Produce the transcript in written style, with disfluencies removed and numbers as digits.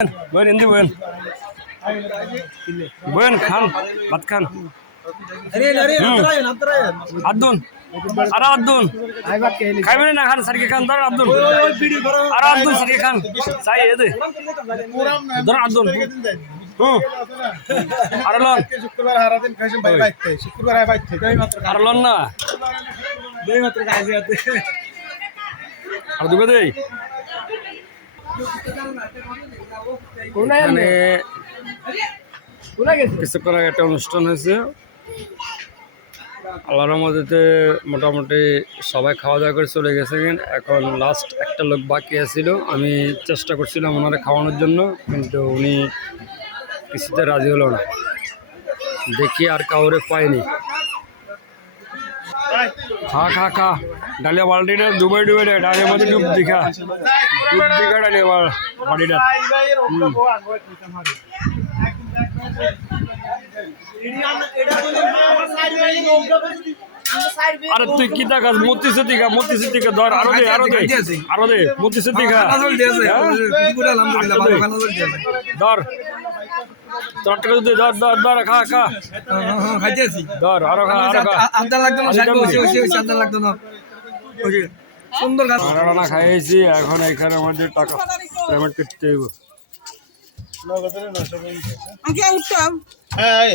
বইন হিন্দি বইন বইন খান ভাত খান আব্দুল আর আব্দুল খাইবেন না খান সারকে খান ধর আব্দুল আর আব্দুল সারকে খান চাই এদে ধর আব্দুল আর লন শুক্রবার হারাদিন খাইছেন ভাই বাইতে শুক্রবার আয় বাইতে কই মাত্র আর লন না দুই মাত্র খাইছে আতে আর দুবে দেই এখানে কিছুক্ষণ আগে একটা অনুষ্ঠান হয়েছে আল্লাহর রহমতে মোটামুটি সবাই খাওয়া দাওয়া করে চলে গেছে। এখন লাস্ট একটা লোক বাকি আছিল, আমি চেষ্টা করছিলাম ওনারা খাওয়ানোর জন্য, কিন্তু উনি কিছুতে রাজি হলো না। দেখি আর কাউরে পাইনি। খা খা খা ডালিয়া বালতিটা ডুবে ডুবে দেয়, ডালিয়ার মধ্যে ডুব দিখা ডালিয়া বাড়িটা। আরে তুই কি দেখাস? মতি সতি খা, মতি সতি খা, ধর আরো দে আরো দে আরো দে মতি সতি খা, ধর তোর টাকা দে, ধর ধর ধর খা খা ধর আরো খা আরো খা। সুন্দর রান্না খাইয়েছি, এখন এখানে আমাদের টাকা পেমেন্ট করতে হইব। হ্যাঁ